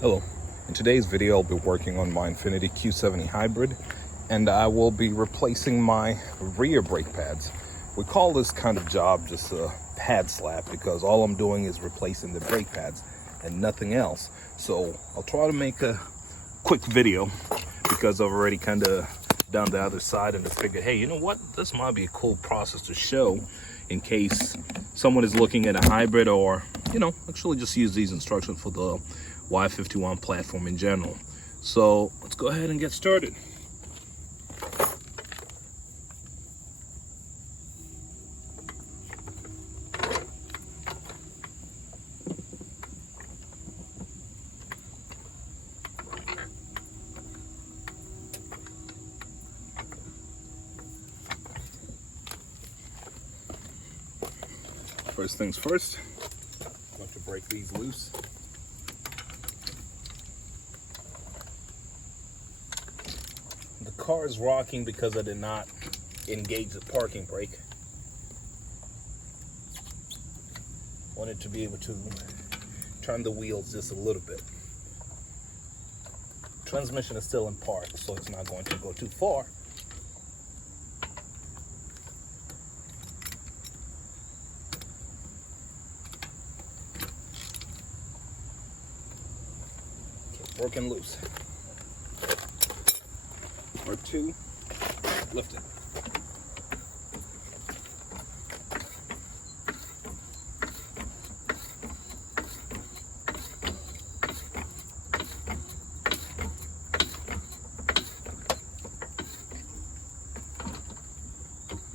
Hello. In today's video, I'll be working on my Infiniti Q70 hybrid, and I will be replacing my rear brake pads. We call this kind of job just a pad slap because all I'm doing is replacing the brake pads and nothing else. So I'll try to make a quick video because I've already kind of done the other side and I figured, hey, you know what? This might be a cool process to show in case someone is looking at a hybrid or, actually just use these instructions for the Y51 platform in general. So let's go ahead and get started. First things first, I'm going to break these loose. The car is rocking because I did not engage the parking brake. Wanted to be able to turn the wheels just a little bit. Transmission is still in park, so it's not going to go too far. Okay, broken loose. Or two, lift it.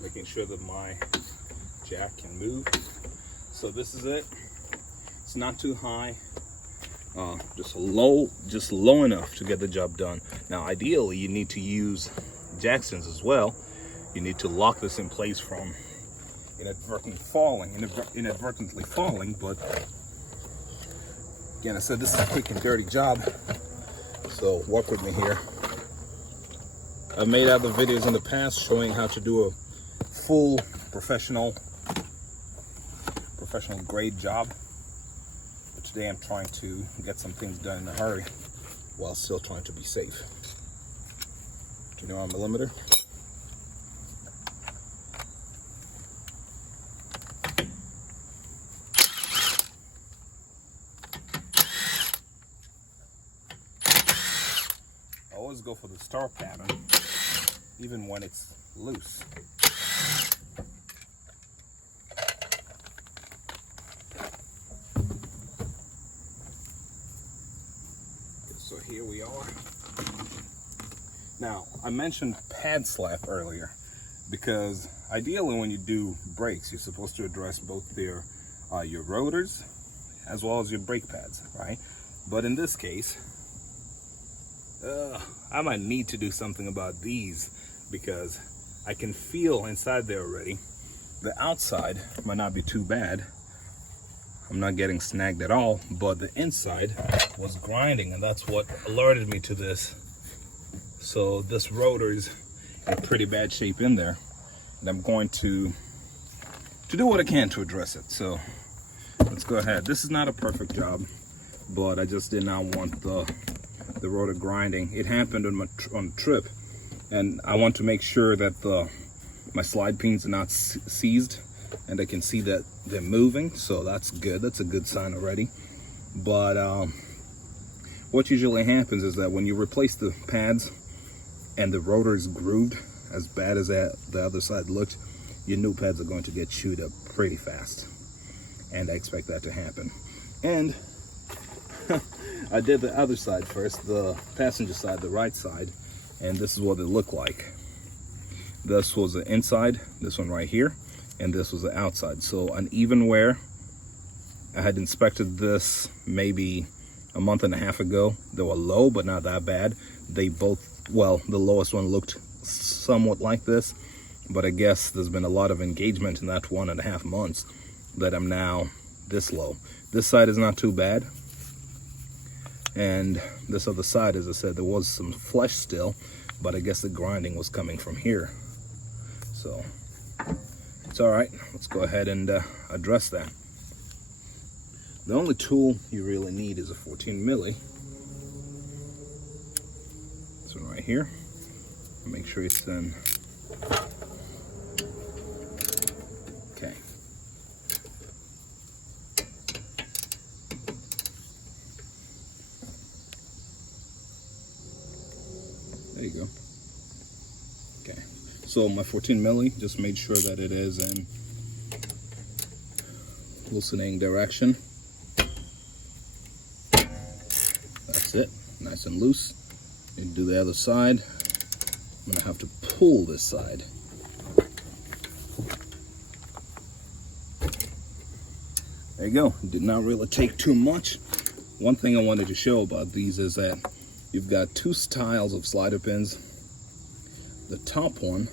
Making sure that my jack can move. So this is it. It's not too high. Just low enough to get the job done. Now ideally you need to use jacksons as well. You need to lock this in place from inadvertently falling, but again, I said this is a quick and dirty job, so work with me here. I've made other videos in the past showing how to do a full professional grade job. Today I'm trying to get some things done in a hurry while still trying to be safe. 29mm. I always go for the star pattern, even when it's loose. So here we are. Now, I mentioned pad slap earlier because ideally when you do brakes, you're supposed to address both your rotors as well as your brake pads, right? But in this case, I might need to do something about these because I can feel inside there already. The outside might not be too bad. I'm not getting snagged at all, but the inside was grinding, and that's what alerted me to this. So this rotor is in pretty bad shape in there, and I'm going to do what I can to address it. So let's go ahead. This is not a perfect job, but I just did not want the rotor grinding. It happened on the trip, and I want to make sure that my slide pins are not seized, and I can see that they're moving, so that's good. That's a good sign already. But what usually happens is that when you replace the pads and the rotor is grooved as bad as the other side looked, your new pads are going to get chewed up pretty fast, and I expect that to happen. And I did the other side first, the passenger side, the right side, and this is what it looked like. This was the inside, this one right here, and this was the outside. So uneven wear. I had inspected this maybe a month and a half ago. They were low, but not that bad. They both, well, the lowest one looked somewhat like this, but I guess there's been a lot of engagement in that 1.5 months that I'm now this low. This side is not too bad, and this other side, as I said, there was some flesh still, but I guess the grinding was coming from here. So it's all right. Let's go ahead and address that. The only tool you really need is a 14 milli, this one right here. Make sure it's in. Okay. There you go. Okay. So my 14 milli, just made sure that it is in loosening direction. That's it. Nice and loose. And do the other side. I'm gonna have to pull this side. There you go. Did not really take too much. One thing I wanted to show about these is that you've got two styles of slider pins. The top one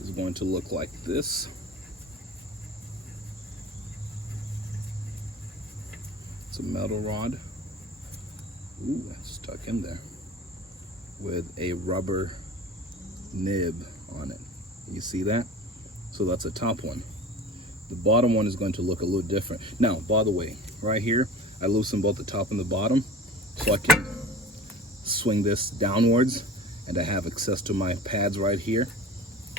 is going to look like this. It's a metal rod. Ooh, that's stuck in there with a rubber nib on it. You see that? So that's the top one. The bottom one is going to look a little different. Now, by the way, right here, I loosen both the top and the bottom so I can swing this downwards, and I have access to my pads right here.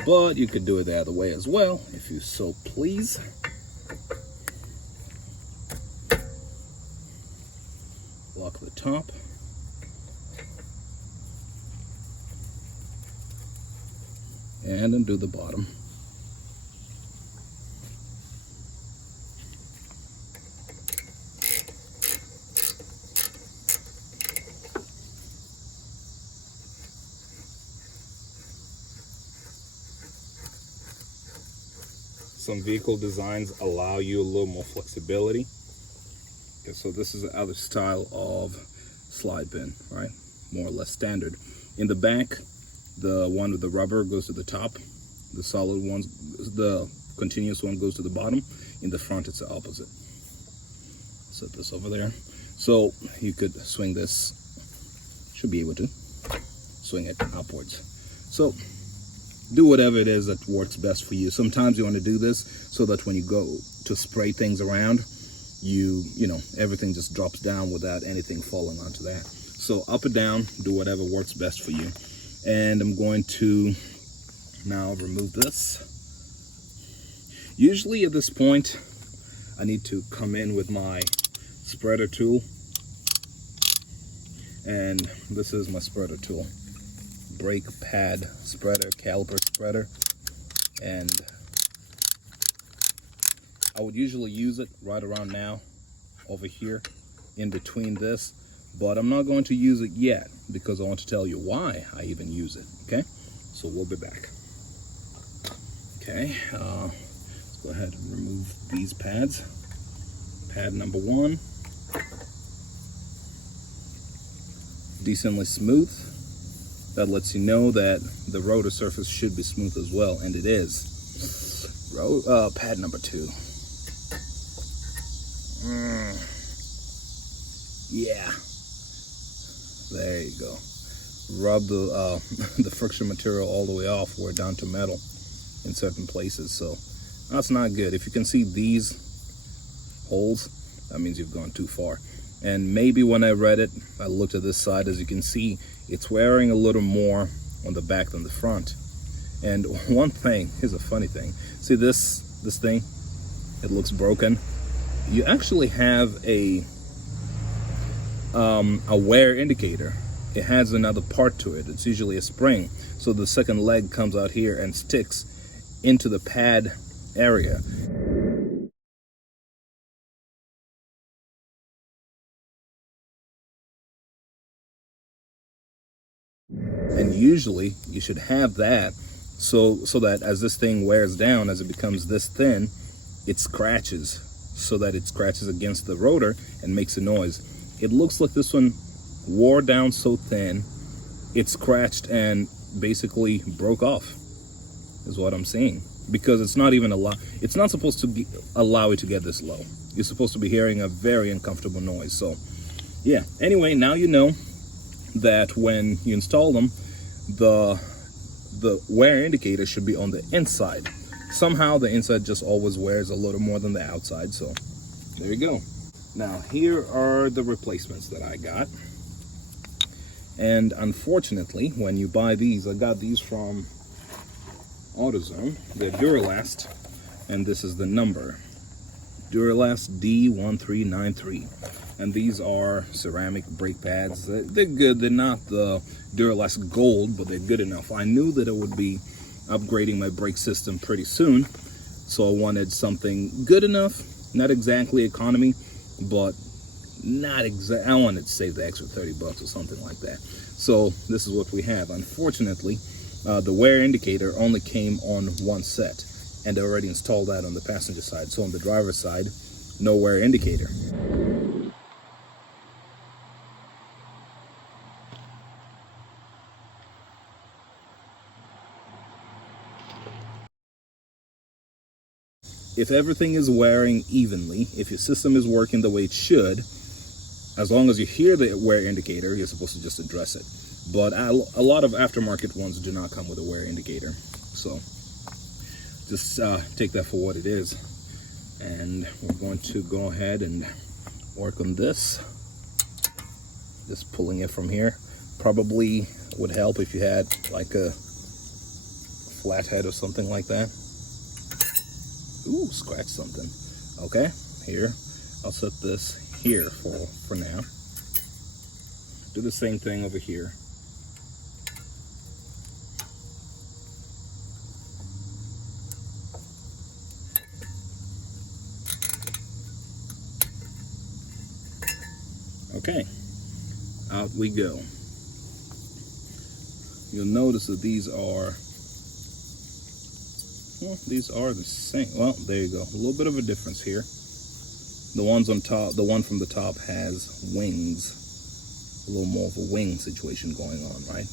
But you could do it the other way as well, if you so please. Lock the top. And undo the bottom. Some vehicle designs allow you a little more flexibility. Okay, so this is the other style of slide pin, right? More or less standard. In the back, the one with the rubber goes to the top. The solid one, the continuous one goes to the bottom. In the front, it's the opposite. Set this over there. So you could swing this, should be able to swing it upwards. So do whatever it is that works best for you. Sometimes you want to do this so that when you go to spray things around, you know, everything just drops down without anything falling onto that. So up or down, do whatever works best for you. And I'm going to now remove this. Usually at this point, I need to come in with my spreader tool. And this is my spreader tool. Brake pad spreader, caliper spreader. And I would usually use it right around now, over here, in between this. But I'm not going to use it yet because I want to tell you why I even use it, okay? So we'll be back. Okay, let's go ahead and remove these pads. Pad number one. Decently smooth. That lets you know that the rotor surface should be smooth as well, and it is. Pad number two. Yeah. There you go. Rub the the friction material all the way off. We're down to metal in certain places, so that's not good. If you can see these holes, that means you've gone too far. And maybe when I read it, I looked at this side. As you can see, it's wearing a little more on the back than the front. And one thing, here's a funny thing. See this thing? It looks broken. You actually have a wear indicator. It has another part to it. It's usually a spring. So the second leg comes out here and sticks into the pad area. And usually you should have that so that as this thing wears down, as it becomes this thin, it scratches, so that it scratches against the rotor and makes a noise. It looks like this one wore down so thin, it scratched and basically broke off, is what I'm seeing. Because it's not even it's not supposed to allow it to get this low. You're supposed to be hearing a very uncomfortable noise. So yeah, anyway, now you know that when you install them, the wear indicator should be on the inside. Somehow the inside just always wears a little more than the outside, so there you go. Now here are the replacements that I got. And unfortunately, when you buy these, I got these from AutoZone. They're Duralast, and this is the number. Duralast D1393. And these are ceramic brake pads. They're good. They're not the Duralast Gold, but they're good enough. I knew that I would be upgrading my brake system pretty soon, so I wanted something good enough, not exactly economy, but not exact. I wanted to save the extra 30 bucks or something like that. So this is what we have. Unfortunately, the wear indicator only came on one set, and I already installed that on the passenger side. So on the driver's side, no wear indicator. If everything is wearing evenly, if your system is working the way it should, as long as you hear the wear indicator, you're supposed to just address it. But a lot of aftermarket ones do not come with a wear indicator. So just take that for what it is. And we're going to go ahead and work on this. Just pulling it from here. Probably would help if you had like a flathead or something like that. Ooh, scratch something. Okay, here. I'll set this here for now. Do the same thing over here. Okay, out we go. You'll notice that these are the same. Well, there you go. A little bit of a difference here. The ones on top, the one from the top has wings. A little more of a wing situation going on, right?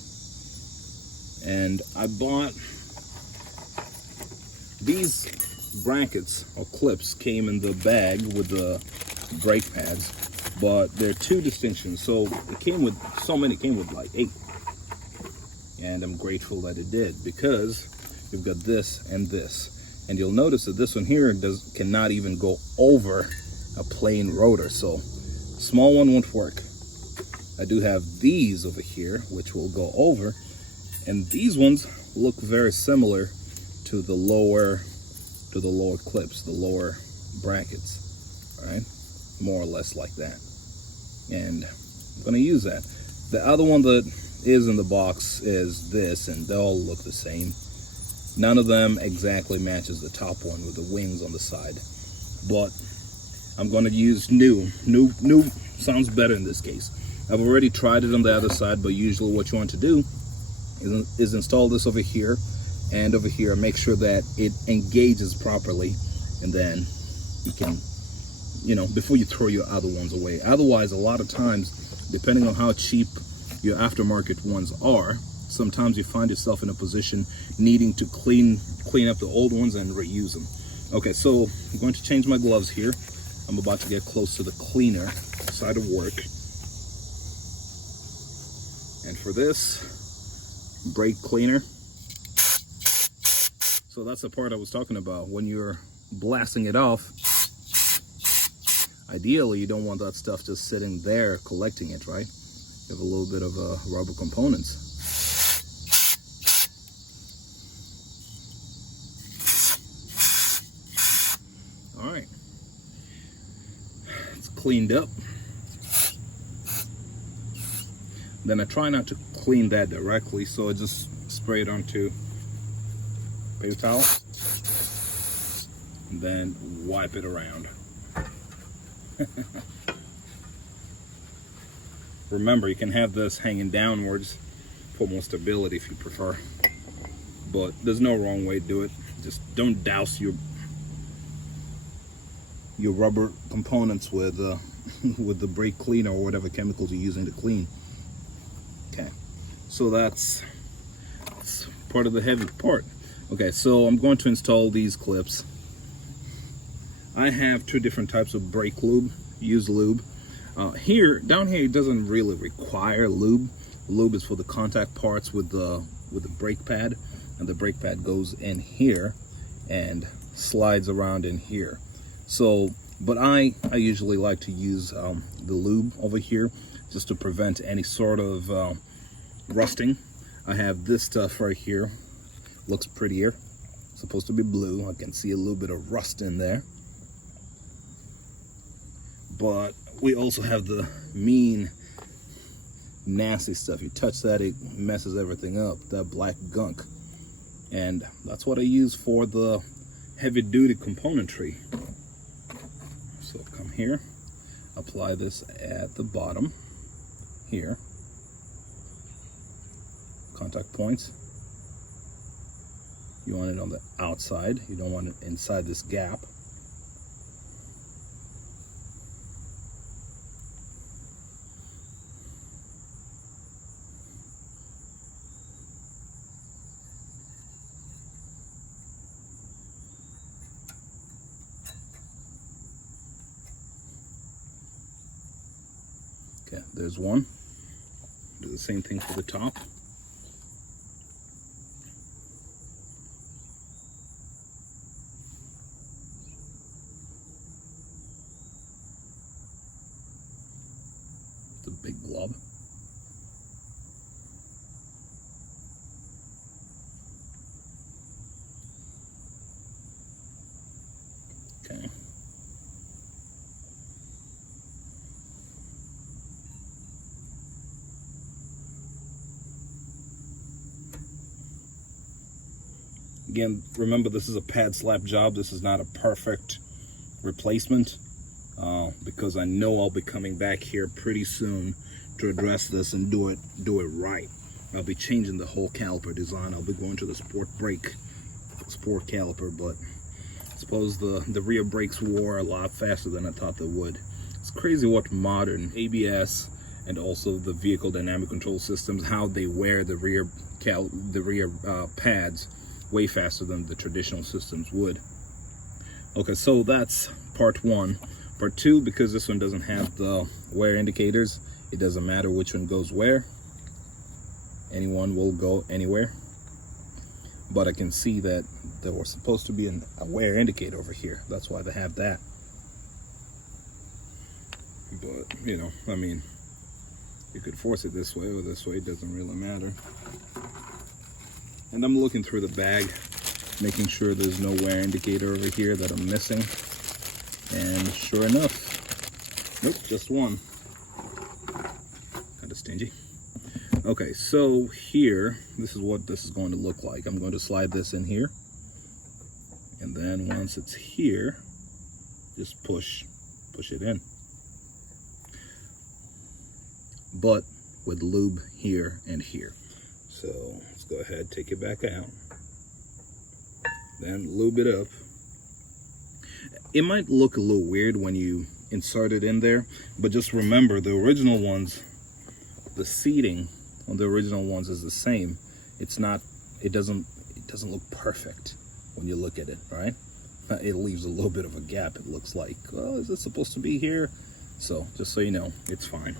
And I bought these brackets or clips came in the bag with the brake pads, but there are two distinctions. So it came with so many, it came with like 8. And I'm grateful that it did, because you've got this and this, and you'll notice that this one here cannot even go over a plain rotor, so small one won't work. I do have these over here which will go over, and these ones look very similar to the lower clips, the lower brackets, right? More or less like that. And I'm going to use that. The other one that is in the box is this, and they all look the same. None of them exactly matches the top one with the wings on the side, but I'm going to use new sounds better in this case. I've already tried it on the other side, but usually what you want to do is install this over here and over here. Make sure that it engages properly, and then you can, before you throw your other ones away. Otherwise, a lot of times, depending on how cheap your aftermarket ones are, sometimes you find yourself in a position needing to clean up the old ones and reuse them. Okay, so I'm going to change my gloves here. I'm about to get close to the cleaner side of work. And for this, brake cleaner. So that's the part I was talking about. When you're blasting it off, ideally you don't want that stuff just sitting there collecting it, right? You have a little bit of rubber components. All right, it's cleaned up. Then I try not to clean that directly, so I just spray it onto paper towel and then wipe it around. Remember, you can have this hanging downwards for more stability if you prefer, but there's no wrong way to do it. Just don't douse your rubber components with with the brake cleaner or whatever chemicals you're using to clean. Okay, so that's part of the heavy part. Okay, so I'm going to install these clips. I have 2 different types of brake lube, used lube. Down here, it doesn't really require lube, Lube is for the contact parts with the brake pad, and the brake pad goes in here and slides around in here. So, but I usually like to use the lube over here just to prevent any sort of rusting. I have this stuff right here, looks prettier, supposed to be blue. I can see a little bit of rust in there. But we also have the mean, nasty stuff. You touch that, it messes everything up, that black gunk. And that's what I use for the heavy duty componentry. So come here, apply this at the bottom here, contact points. You want it on the outside, you don't want it inside this gap. Okay, there's one. Do the same thing for the top. The big blob. Okay. Again, remember, this is a pad slap job. This is not a perfect replacement because I know I'll be coming back here pretty soon to address this and do it right. I'll be changing the whole caliper design. I'll be going to the sport caliper, but I suppose the rear brakes wore a lot faster than I thought they would. It's crazy what modern ABS and also the vehicle dynamic control systems, how they wear the rear pads way faster than the traditional systems would. Okay, so that's part one. Part two, because this one doesn't have the wear indicators, it doesn't matter which one goes where. Anyone will go anywhere. But I can see that there was supposed to be a wear indicator over here. That's why they have that. But, you know, I mean, you could force it this way or this way, it doesn't really matter. And I'm looking through the bag, making sure there's no wear indicator over here that I'm missing. And sure enough, nope, just one. Kind of stingy. Okay, so here, this is what this is going to look like. I'm going to slide this in here. And then once it's here, just push it in. But with lube here and here. So let's go ahead, take it back out. Then lube it up. It might look a little weird when you insert it in there, but just remember the original ones, the seating on the original ones is the same. It's not, it doesn't look perfect when you look at it, right? It leaves a little bit of a gap. It looks like, well, is it supposed to be here? So just so you know, it's fine.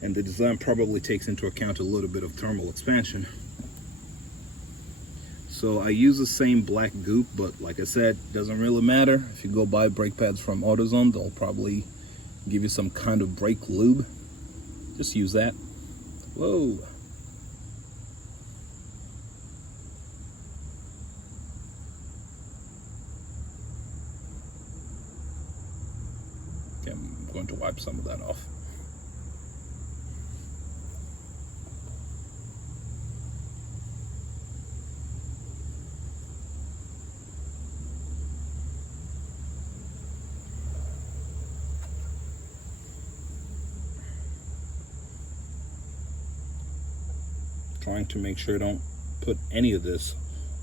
And the design probably takes into account a little bit of thermal expansion. So I use the same black goop, but like I said, doesn't really matter. If you go buy brake pads from AutoZone, they'll probably give you some kind of brake lube. Just use that. Whoa. Okay, I'm going to wipe some of that off. Trying to make sure I don't put any of this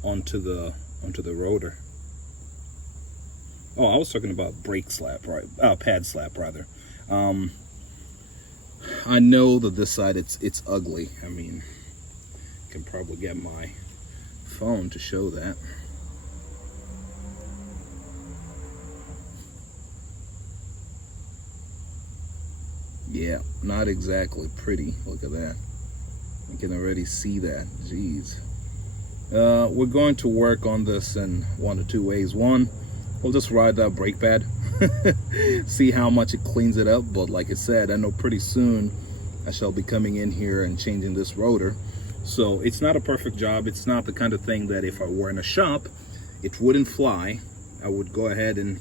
onto the rotor. Oh, I was talking about brake slap, right? Pad slap rather. I know that this side it's ugly. I mean, I can probably get my phone to show that. Yeah, not exactly pretty. Look at that. I can already see that. Jeez. We're going to work on this in one or two ways. One, we'll just ride that brake pad, see how much it cleans it up. But like I said, I know pretty soon I shall be coming in here and changing this rotor. So it's not a perfect job. It's not the kind of thing that if I were in a shop, it wouldn't fly. I would go ahead and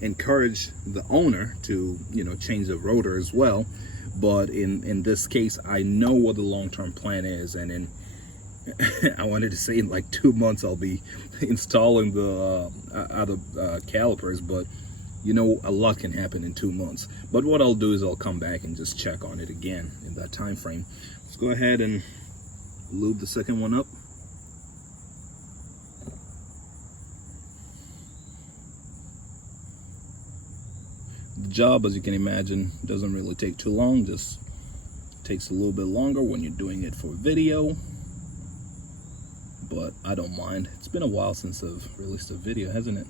encourage the owner to, you know, change the rotor as well. But in this case, I know what the long-term plan is, and in I wanted to say in like 2 months I'll be installing the other calipers, but you know, a lot can happen in 2 months. But what I'll do is I'll come back and just check on it again in that time frame. Let's go ahead and lube the second one up. The job, as you can imagine, doesn't really take too long, just takes a little bit longer when you're doing it for video, but I don't mind. It's been a while since I've released a video, hasn't it?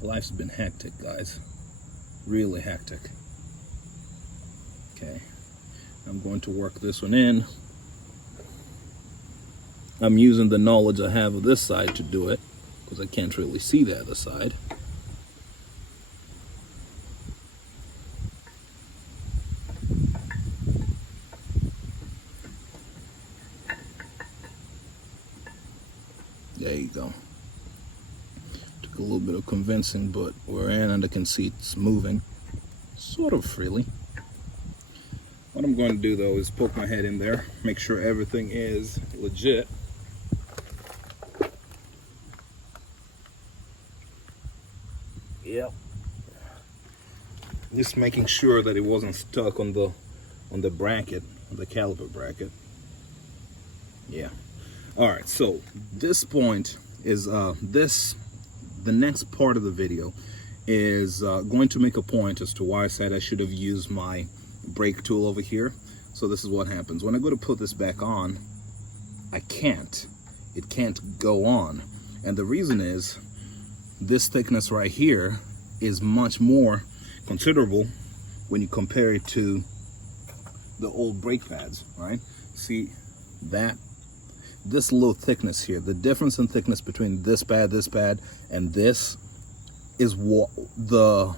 Life's been hectic, guys, really hectic. Okay, I'm going to work this one in. I'm using the knowledge I have of this side to do it, because I can't really see the other side. There you go. Took a little bit of convincing, but we're in, and I can see it's moving sort of freely. What I'm going to do though is poke my head in there, make sure everything is legit. Yep. Just making sure that it wasn't stuck on the bracket, on the caliper bracket. Yeah. All right, so this point is the next part of the video is going to make a point as to why I said I should have used my brake tool over here. So this is what happens when I go to put this back on. It can't go on, and the reason is this thickness right here is much more considerable when you compare it to the old brake pads, right? See that? This little thickness here, the difference in thickness between this pad, and this is what the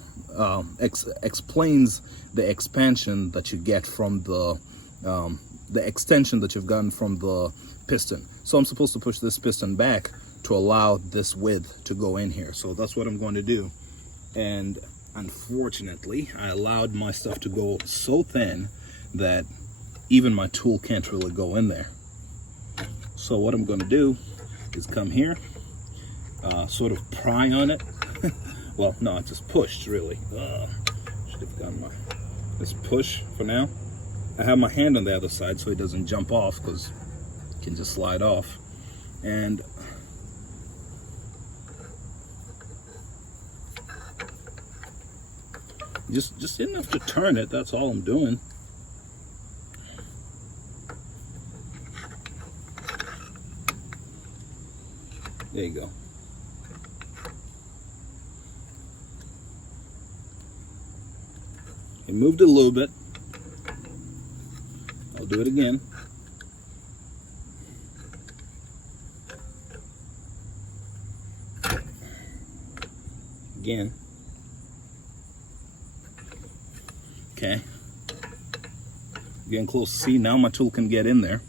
explains the expansion that you get from the extension that you've gotten from the piston. So I'm supposed to push this piston back to allow this width to go in here. So that's what I'm going to do. And unfortunately, I allowed my stuff to go so thin that even my tool can't really go in there. So what I'm going to do is come here, sort of pry on it. Well, no, I just pushed, really. Should have gotten my, just push for now. I have my hand on the other side so it doesn't jump off, because it can just slide off. And just enough to turn it, that's all I'm doing. There you go. It moved a little bit. I'll do it again. Again. Okay. Getting close. See, now my tool can get in there.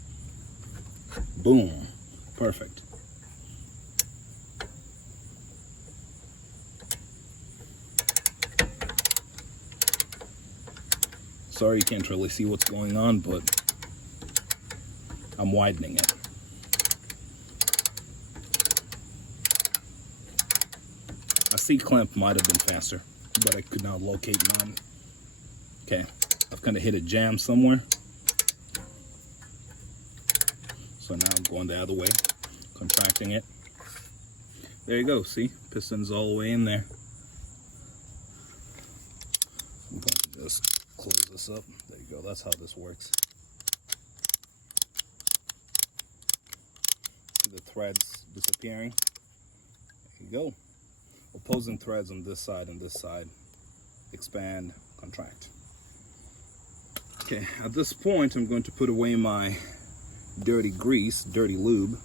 Boom. Perfect. Sorry you can't really see what's going on, but I'm widening it. A C-clamp might have been faster, but I could not locate mine. Okay, I've kind of hit a jam somewhere. So now I'm going the other way, contracting it. There you go, see? Piston's all the way in there. I'm going to just close this up. There you go, that's how this works. See the threads disappearing? There you go. Opposing threads on this side and this side. Expand, contract. Okay, at this point I'm going to put away my dirty grease, dirty lube,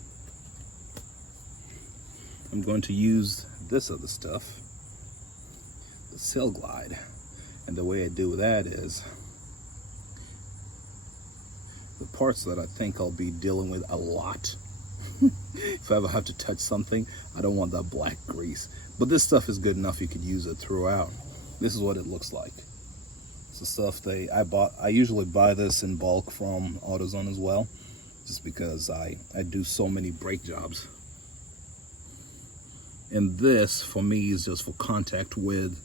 I'm going to use this other stuff, the Seal Glide. And the way I do that is, the parts that I think I'll be dealing with a lot, if I ever have to touch something, I don't want that black grease. But this stuff is good enough, you could use it throughout. This is what it looks like. It's the stuff I usually buy this in bulk from AutoZone as well, just because I do so many brake jobs. And this for me is just for contact with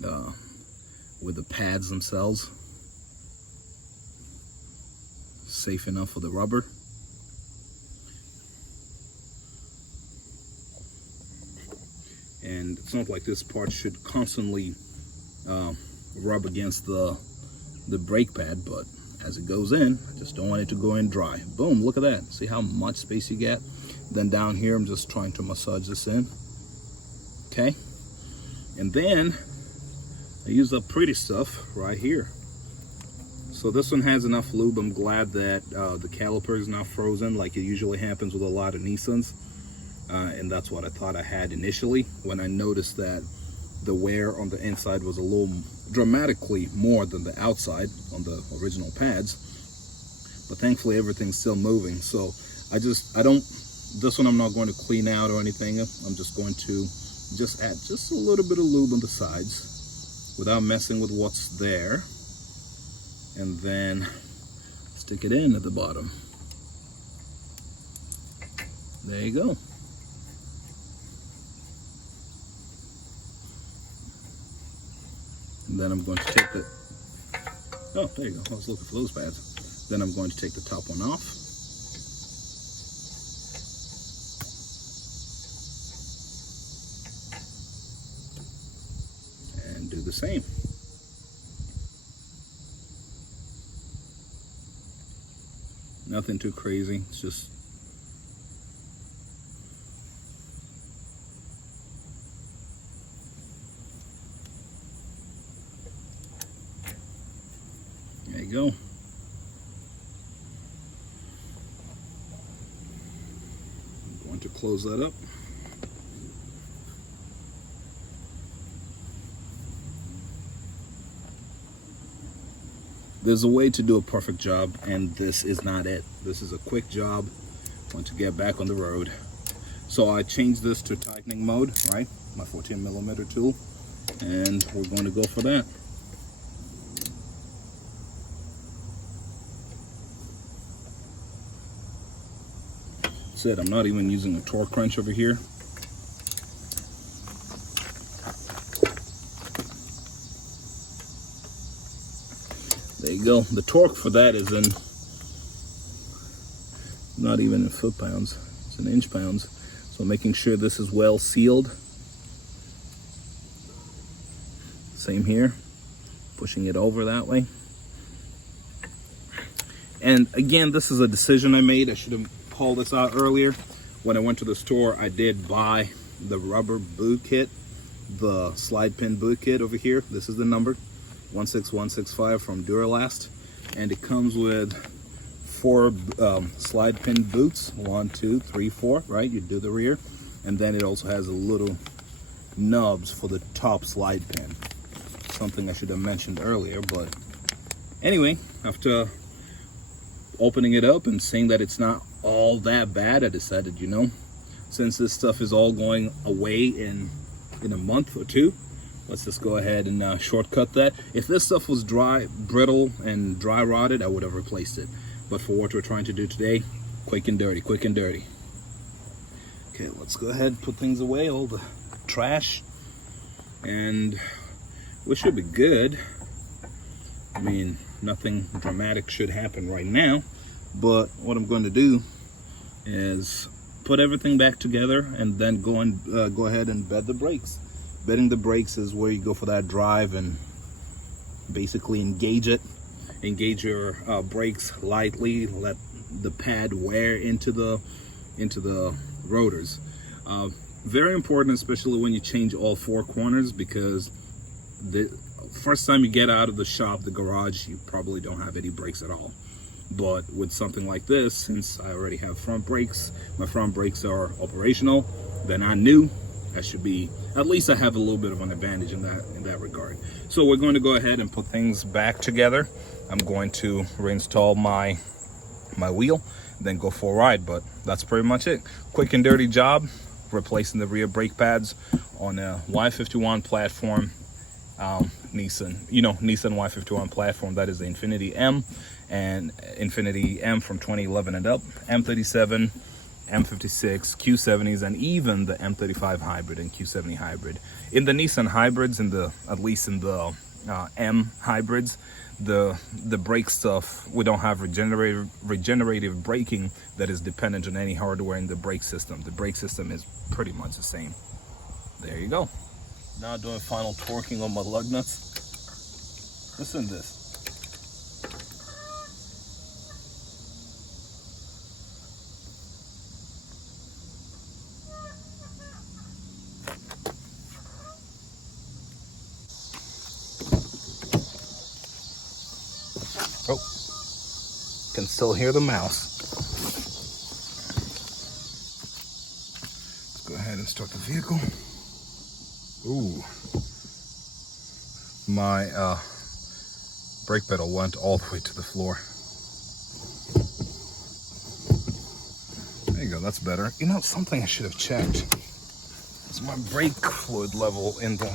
the pads themselves. Safe enough for the rubber. And it's not like this part should constantly rub against the brake pad, but as it goes in, I just don't want it to go in dry. Boom, look at that. See how much space you get? Then down here, I'm just trying to massage this in. Okay, and then I use the pretty stuff right here. So this one has enough lube. I'm glad that the caliper is not frozen like it usually happens with a lot of Nissans. And that's what I thought I had initially when I noticed that the wear on the inside was a little dramatically more than the outside on the original pads. But thankfully everything's still moving. So this one I'm not going to clean out or anything. I'm just going to add just a little bit of lube on the sides without messing with what's there. And then stick it in at the bottom. There you go. And then I'm going to take the, oh, there you go, I was looking for those pads. Then I'm going to take the top one off. And do the same. Nothing too crazy, it's just there you go. I'm going to close that up. There's a way to do a perfect job, and this is not it. This is a quick job. I want to get back on the road. So I changed this to tightening mode, right? My 14mm tool, and we're going to go for that. That's it. I'm not even using a torque wrench over here. There you go. The torque for that is in, not even in foot-pounds, it's in inch-pounds. So making sure this is well sealed. Same here, pushing it over that way. And again, this is a decision I made. I should have called this out earlier. When I went to the store, I did buy the rubber boot kit, the slide pin boot kit over here. This is the number. 16165 from Duralast, and it comes with 4 slide pin boots, 1, 2, 3, 4, right? You do the rear, and then it also has a little nubs for the top slide pin. Something I should have mentioned earlier, but anyway, after opening it up and seeing that it's not all that bad, I decided, you know, since this stuff is all going away in a month or two, let's just go ahead and shortcut that. If this stuff was dry, brittle, and dry rotted, I would have replaced it. But for what we're trying to do today, quick and dirty, quick and dirty. Okay, let's go ahead and put things away, all the trash, and we should be good. I mean, nothing dramatic should happen right now, but what I'm going to do is put everything back together and then go ahead and bed the brakes. Bedding the brakes is where you go for that drive and basically engage your brakes lightly, let the pad wear into the rotors. Very important, especially when you change all 4 corners, because the first time you get out of the shop, the garage, you probably don't have any brakes at all. But with something like this, since I already have front brakes, my front brakes are operational, they're not new, that should be, at least I have a little bit of an advantage in that regard. So we're going to go ahead and put things back together. I'm going to reinstall my wheel, then go for a ride. But that's pretty much it. Quick and dirty job, replacing the rear brake pads on a Y51 platform. Nissan Y51 platform. That is the Infiniti M and Infiniti M from 2011 and up, M37, M56, Q70s, and even the M35 hybrid and Q70 hybrid. In the Nissan hybrids, at least in the M hybrids, the brake stuff, we don't have regenerative braking that is dependent on any hardware in the brake system. The brake system is pretty much the same. There you go. Now doing final torquing on my lug nuts. Listen to this. Oh, can still hear the mouse. Let's go ahead and start the vehicle. Ooh, my brake pedal went all the way to the floor. There you go, that's better. You know, something I should have checked is my brake fluid level in the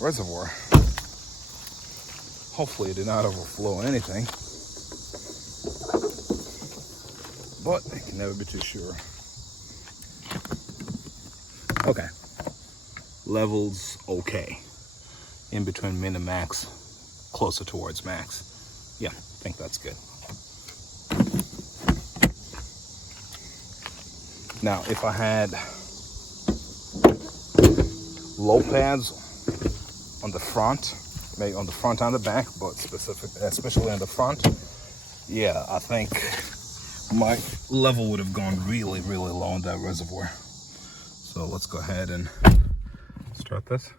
reservoir. Hopefully it did not overflow anything, but I can never be too sure. Okay. Levels okay, in between min and max, closer towards max. Yeah, I think that's good. Now if I had low pads on the front, maybe on the front and the back, but especially on the front, yeah, I think my level would have gone really low in that reservoir. So let's go ahead and start this.